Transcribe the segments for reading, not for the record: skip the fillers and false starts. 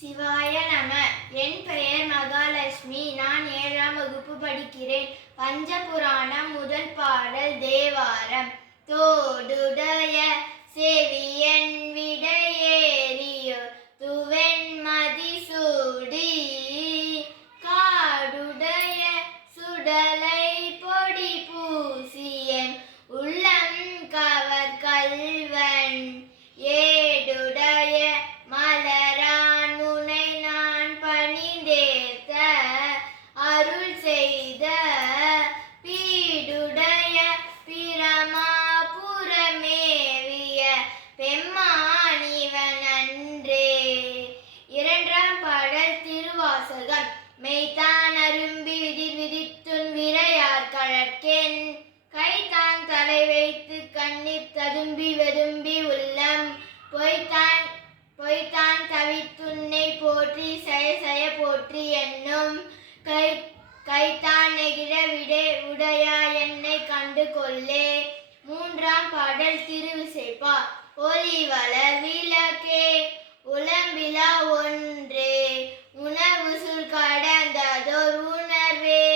சிவாய நம. என் பெயர் மகாலட்சுமி. நான் 7ஆம் வகுப்பு படிக்கிறேன். பஞ்சபுராணம் முதல் பாடல் தேவாரம். தோடுடைய செவியன் விடையேறியோர் துவெண்மதி சூடி காடுடைய சுடலை பொடி பூசியன் உள்ளம் கவர் கள்வன் ஏடுடைய மலரான் முனை நான் பணிந்தேத்த அருள் செய்த பீடுடைய பிரமாபுரமேவிய பெம்மானிவன் அன்றே. 2ஆம் பாடல் திருவாசகம். மெய்தான் அரும்பி விதிர் விதித்துன் விரையார் கழற்கென் கைதான் தலை வைத்து கண்ணீர் ததும்பி வெதும்பி உள்ளம் பொய்தான் தவித்துன்னை போற்றி செய செய போற்றி என்னும் கைதான் நெகிழ உடையா என்னை கண்டு கொள்ளே. 3ஆம் பாடல் திருவிசைப்பா. ஒளி வளர் விளக்கே உளம்பிலா ஒன்றே உணவு சுல் கடந்ததோர் உணர்வே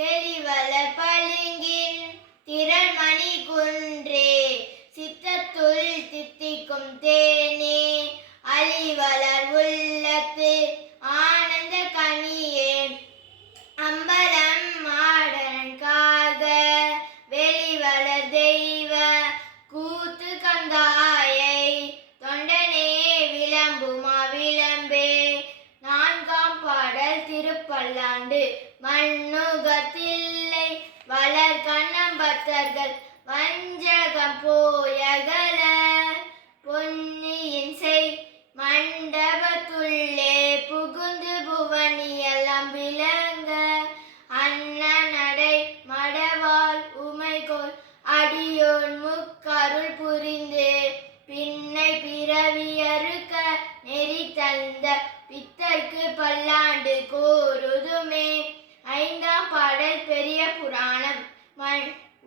தெளிவளர் பளிங்கின் திரள்மணி குன்றே சித்தத்துள் தித்திக்கும் தேனே அழிவளர் உள்ளத்து ஆனந்த கனியே அம்பலம் மாடன் காக வெளிவளர் தெய்வ கூத்து கந்தாயை தொண்டனே விளம்புமா விளம்பே. 4ஆம் பாடல் திருப்பல்லாண்டு. மண்ணுகத்தில்லை வளர் கண்ணம்பத்தர்கள் வஞ்சகம் போயகல பொன்னியின் செய் மண்டபத்துள்ளே புகுந்து புவனியெல்லாம் விளங்க அண்ணனடை மடவாள் உமைகோள் அடியோன் முக்கருள் புரிந்து பின்னை பிறவியறுக்க நெறி தந்த பித்தர்க்கு பல்லாண்டு கோருதுமே. 5ஆம் பாடல் பெரிய புராணம்.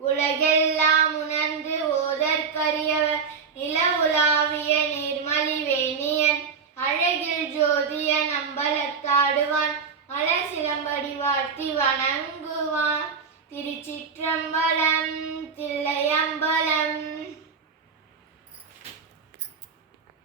உலகெல்லாம் உணர்ந்து ஓதற்கரியவர் நில உலாவிய நீர்மலிவேணியன் அழகில் ஜோதிய நம்பலத்தாடுவான் மலர் சிலம்படி வாழ்த்தி வணங்குவான். திருச்சிற்றம்பலம் தில்லையம்பலம்.